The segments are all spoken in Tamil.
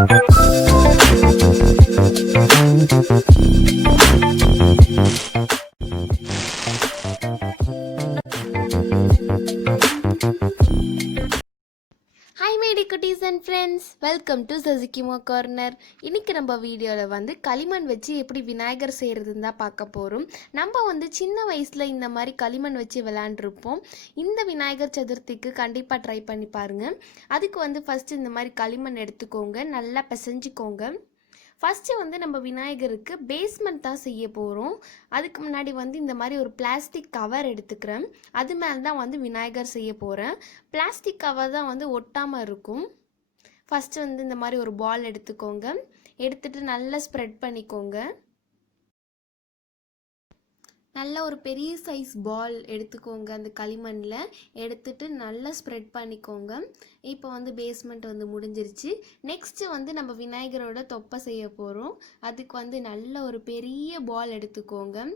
ஹாய் மேடி குட்டீஸ் அண்ட் ஃப்ரெண்ட்ஸ், வெல்கம் டு சசிகிமோ கார்னர். இன்றைக்கி நம்ம வீடியோவில் வந்து களிமண் வச்சு எப்படி விநாயகர் செய்கிறதுன்னு தான் பார்க்க போகிறோம். நம்ம வந்து சின்ன வயசில் இந்த மாதிரி களிமண் வச்சு விளாண்டுருப்போம். இந்த விநாயகர் சதுர்த்திக்கு கண்டிப்பாக ட்ரை பண்ணி பாருங்கள். அதுக்கு வந்து ஃபஸ்ட்டு இந்த மாதிரி களிமண் எடுத்துக்கோங்க, நல்லா பிசைஞ்சிக்கோங்க. ஃபஸ்ட்டு வந்து நம்ம விநாயகருக்கு பேஸ்மெண்ட் தான் செய்ய போகிறோம். அதுக்கு முன்னாடி வந்து இந்த மாதிரி ஒரு பிளாஸ்டிக் கவர் எடுத்துக்கிறேன். அது மேலே தான் வந்து விநாயகர் செய்ய போகிறேன். பிளாஸ்டிக் கவர் தான் வந்து ஒட்டாமல் இருக்கும். ஃபஸ்ட்டு வந்து இந்த மாதிரி ஒரு பால் எடுத்துக்கோங்க. எடுத்துகிட்டு நல்லா ஸ்ப்ரெட் பண்ணிக்கோங்க. நல்ல ஒரு பெரிய சைஸ் பால் எடுத்துக்கோங்க. அந்த களிமண்ணில் எடுத்துகிட்டு நல்லா ஸ்ப்ரெட் பண்ணிக்கோங்க. இப்போ வந்து பேஸ்மெண்ட் வந்து முடிஞ்சிருச்சு. நெக்ஸ்ட்டு வந்து நம்ம விநாயகரோட தொப்பை செய்ய போகிறோம். அதுக்கு வந்து நல்ல ஒரு பெரிய பால் எடுத்துக்கோங்க.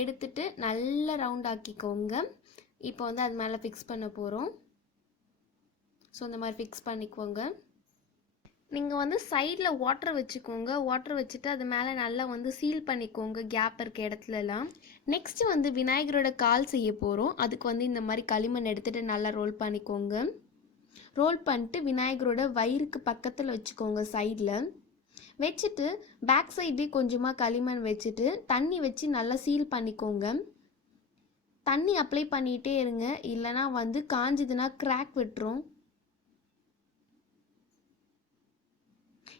எடுத்துகிட்டு நல்லா ரவுண்ட் ஆக்கிக்கோங்க. இப்போ வந்து அது மேலே ஃபிக்ஸ் பண்ண போகிறோம். ஸோ இந்த மாதிரி ஃபிக்ஸ் பண்ணிக்கோங்க. நீங்கள் வந்து சைடில் வாட்டர் வச்சுக்கோங்க. வாட்டர் வச்சுட்டு அது மேலே நல்லா வந்து சீல் பண்ணிக்கோங்க, கேப் இருக்க இடத்துலலாம். நெக்ஸ்ட்டு வந்து விநாயகரோட கால் செய்ய போகிறோம். அதுக்கு வந்து இந்த மாதிரி களிமண் எடுத்துகிட்டு நல்லா ரோல் பண்ணிக்கோங்க. ரோல் பண்ணிட்டு விநாயகரோட வயிறுக்கு பக்கத்தில் வச்சுக்கோங்க. சைடில் வச்சுட்டு பேக் சைட்லேயே கொஞ்சமாக களிமண் வச்சுட்டு தண்ணி வச்சு நல்லா சீல் பண்ணிக்கோங்க. தண்ணி அப்ளை பண்ணிகிட்டே இருங்க, இல்லைனா வந்து காஞ்சதுன்னா கிராக் விட்டுரும்.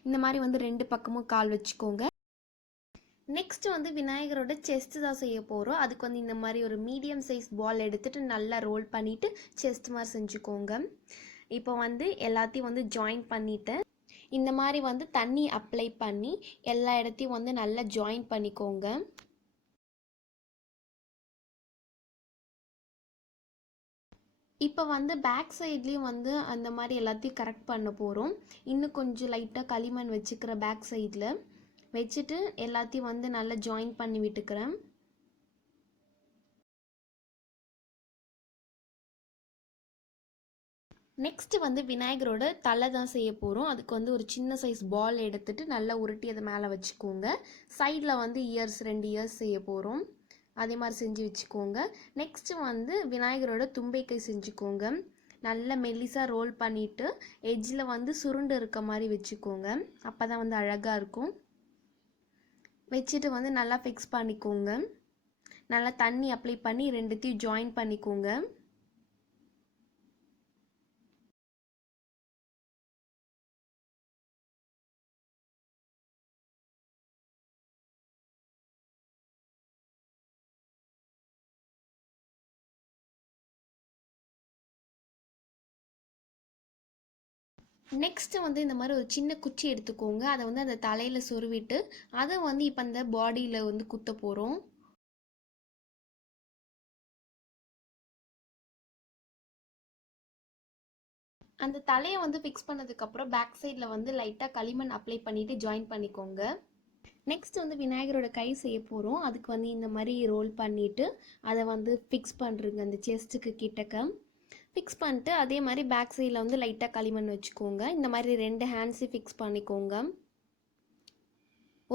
இந்த மாதிரி வந்து ரெண்டு பக்கமும் கால் வச்சுக்கோங்க. நெக்ஸ்ட்டு வந்து விநாயகரோட செஸ்ட்டு தான் செய்ய போகிறோம். அதுக்கு வந்து இந்த மாதிரி ஒரு மீடியம் சைஸ் பால் எடுத்துகிட்டு நல்லா ரோல் பண்ணிவிட்டு செஸ்ட் மாதிரி செஞ்சுக்கோங்க. இப்போ வந்து எல்லாத்தையும் வந்து ஜாயின் பண்ணிவிட்டு இந்த மாதிரி வந்து தண்ணி அப்ளை பண்ணி எல்லா இடத்தையும் வந்து நல்லா ஜாயின் பண்ணிக்கோங்க. இப்போ வந்து பேக் சைட்லேயும் வந்து அந்த மாதிரி எல்லாத்தையும் கரெக்ட் பண்ண போகிறோம். இன்னும் கொஞ்சம் லைட்டாக களிமண் வச்சுக்கிற பேக் சைடில் வச்சுட்டு எல்லாத்தையும் வந்து நல்லா ஜாயின் பண்ணி விட்டுக்கிறேன். நெக்ஸ்ட்டு வந்து விநாயகரோட தலை தான் செய்ய போகிறோம். அதுக்கு வந்து ஒரு சின்ன சைஸ் பால் எடுத்துகிட்டு நல்லா உருட்டி அதை மேலே வச்சுக்கோங்க. சைடில் வந்து இயர்ஸ் 2 இயர்ஸ் செய்ய போகிறோம். அதே மாதிரி செஞ்சு வச்சுக்கோங்க. நெக்ஸ்ட்டு வந்து விநாயகரோட தும்பிக்கை செஞ்சுக்கோங்க. நல்லா மெல்லிசாக ரோல் பண்ணிவிட்டு எட்ஜில் வந்து சுருண்டு இருக்க மாதிரி வச்சுக்கோங்க. அப்போ தான் வந்து அழகாக இருக்கும். வச்சுட்டு வந்து நல்லா ஃபிக்ஸ் பண்ணிக்கோங்க. நல்லா தண்ணி அப்ளை பண்ணி ரெண்டுத்தையும் ஜாயின் பண்ணிக்கோங்க. நெக்ஸ்ட்டு வந்து இந்த மாதிரி ஒரு சின்ன குச்சி எடுத்துக்கோங்க. அதை வந்து அந்த தலையில் சொருவிட்டு அதை வந்து இப்போ அந்த பாடியில் வந்து குத்த போகிறோம். அந்த தலையை வந்து ஃபிக்ஸ் பண்ணதுக்கப்புறம் பேக் சைடில் வந்து லைட்டாக களிமண் அப்ளை பண்ணிவிட்டு ஜாயின் பண்ணிக்கோங்க. நெக்ஸ்ட் வந்து விநாயகரோட கை செய்ய போகிறோம். அதுக்கு வந்து இந்த மாதிரி ரோல் பண்ணிவிட்டு அதை வந்து ஃபிக்ஸ் பண்ணுறங்க அந்த செஸ்ட்டுக்கு கிட்டக்க. ஃபிக்ஸ் பண்ணிட்டு அதே மாதிரி பேக் சைடில் வந்து லைட்டாக களிமண் வச்சுக்கோங்க. இந்த மாதிரி 2 ஹேண்ட்ஸையும் ஃபிக்ஸ் பண்ணிக்கோங்க.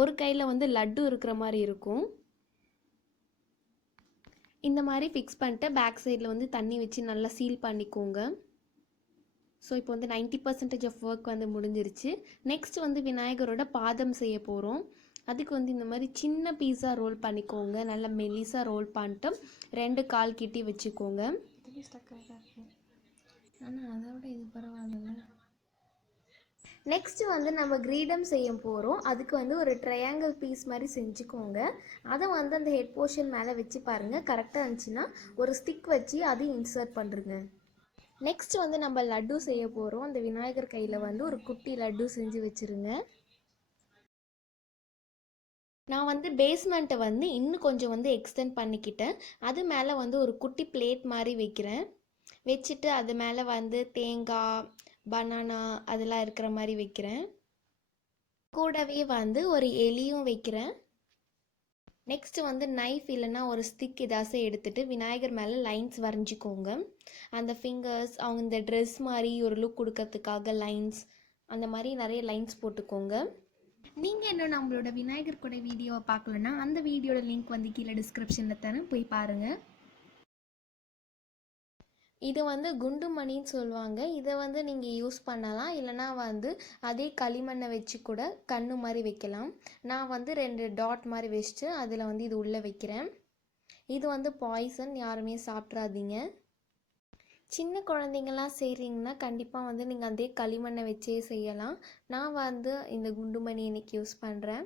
ஒரு கையில் வந்து லட்டு இருக்கிற மாதிரி இருக்கும். இந்த மாதிரி ஃபிக்ஸ் பண்ணிட்டு பேக் சைடில் வந்து தண்ணி வச்சு நல்லா சீல் பண்ணிக்கோங்க. ஸோ இப்போ வந்து 90% ஆஃப் ஒர்க் வந்து முடிஞ்சிருச்சு. நெக்ஸ்ட் வந்து விநாயகரோட பாதம் செய்ய போகிறோம். அதுக்கு வந்து இந்த மாதிரி சின்ன பீஸாக ரோல் பண்ணிக்கோங்க. நல்லா மெலிசாக ரோல் பண்ணிட்டு 2 கால் கிட்டி வச்சுக்கோங்க. ஆனால் அதை விட இது பரவாயில்ல. நெக்ஸ்ட்டு வந்து நம்ம கிரீடம் செய்ய போகிறோம். அதுக்கு வந்து ஒரு ட்ரையாங்கிள் பீஸ் மாதிரி செஞ்சுக்கோங்க. அதை வந்து அந்த ஹெட் போர்ஷன் மேலே வச்சு பாருங்கள். கரெக்டாக இருந்துச்சுன்னா ஒரு ஸ்டிக் வச்சு அதையும் இன்சர்ட் பண்ணுறங்க. நெக்ஸ்ட் வந்து நம்ம லட்டு செய்ய போகிறோம். அந்த விநாயகர் கையில் வந்து ஒரு குட்டி லட்டு செஞ்சு வச்சுருங்க. நான் வந்து பேஸ்மெண்ட்டை வந்து இன்னும் கொஞ்சம் வந்து எக்ஸ்டெண்ட் பண்ணிக்கிட்டேன். அது மேலே வந்து ஒரு குட்டி பிளேட் மாதிரி வைக்கிறேன். வச்சுட்டு அது மேலே வந்து தேங்காய், பனானா அதெல்லாம் இருக்கிற மாதிரி வைக்கிறேன். கூடவே வந்து ஒரு எலியும் வைக்கிறேன். நெக்ஸ்ட்டு வந்து நைஃப் இல்லைன்னா ஒரு ஸ்டிக் ஏதாச்சும் எடுத்துகிட்டு விநாயகர் மேலே லைன்ஸ் வரைஞ்சிக்கோங்க. அந்த ஃபிங்கர்ஸ் அவங்க இந்த ட்ரெஸ் மாதிரி ஒரு லுக் கொடுக்கறதுக்காக லைன்ஸ் அந்த மாதிரி நிறைய லைன்ஸ் போட்டுக்கோங்க. நீங்கள் இன்னும் நம்மளோட விநாயகர் கூட வீடியோவை பார்க்கலன்னா அந்த வீடியோட லிங்க் வந்து கீழே டிஸ்கிரிப்ஷனில் தரேன், போய் பாருங்கள். இது வந்து குண்டு மணின்னு சொல்லுவாங்க. இதை வந்து நீங்கள் யூஸ் பண்ணலாம், இல்லைனா வந்து அதே களிமண்ணை வச்சு கூட கண்ணு மாதிரி வைக்கலாம். நான் வந்து 2 டாட் மாதிரி வச்சுட்டு அதில் வந்து இது உள்ளே வைக்கிறேன். இது வந்து பாய்சன், யாருமே சாப்பிட்றாதீங்க. சின்ன குழந்தைங்கள்லாம் செய்கிறீங்கன்னா கண்டிப்பாக வந்து நீங்கள் அதே களிமண்ணை வச்சே செய்யலாம். நான் வந்து இந்த குண்டுமணி இன்னைக்கு யூஸ் பண்ணுறேன்.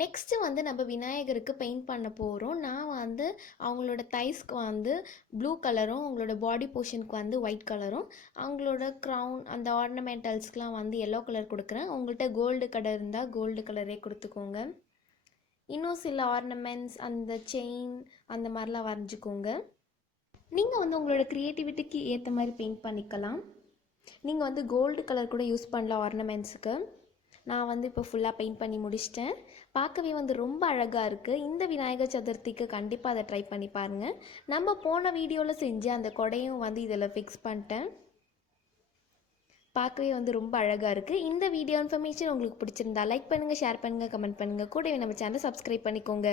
நெக்ஸ்ட்டு வந்து நம்ம விநாயகருக்கு பெயிண்ட் பண்ண போகிறோம். நான் வந்து அவங்களோட தைஸ்க்கு வந்து ப்ளூ கலரும், அவங்களோட பாடி போர்ஷனுக்கு வந்து ஒயிட் கலரும், அவங்களோட க்ரௌன் அந்த ஆர்னமெண்டல்ஸ்க்கெலாம் வந்து எல்லோ கலர் கொடுக்குறேன். உங்கள்கிட்ட கோல்டு கலர் இருந்தால் கோல்டு கலரே கொடுத்துக்கோங்க. இன்னும் சில ஆர்னமெண்ட்ஸ், அந்த செயின் அந்த மாதிரிலாம் வரைஞ்சிக்கோங்க. நீங்கள் வந்து உங்களோட க்ரியேட்டிவிட்டிக்கு ஏற்ற மாதிரி பெயிண்ட் பண்ணிக்கலாம். நீங்கள் வந்து கோல்டு கலர் கூட யூஸ் பண்ணலாம் ஆர்னமெண்ட்ஸுக்கு. நான் வந்து இப்போ ஃபுல்லாக பெயிண்ட் பண்ணி முடிச்சிட்டேன். பார்க்கவே வந்து ரொம்ப அழகாக இருக்குது. இந்த விநாயகர் சதுர்த்திக்கு கண்டிப்பாக அதை ட்ரை பண்ணி பாருங்கள். நம்ம போன வீடியோவில் செஞ்ச அந்த கொடையும் வந்து இதில் ஃபிக்ஸ் பண்ணிட்டேன். பார்க்கவே வந்து ரொம்ப அழகாக இருக்குது. இந்த வீடியோ இன்ஃபர்மேஷன் உங்களுக்கு பிடிச்சிருந்தா லைக் பண்ணுங்கள், ஷேர் பண்ணுங்கள், கமெண்ட் பண்ணுங்கள். கூடவே நம்ம சேனலை சப்ஸ்கிரைப் பண்ணிக்கோங்க.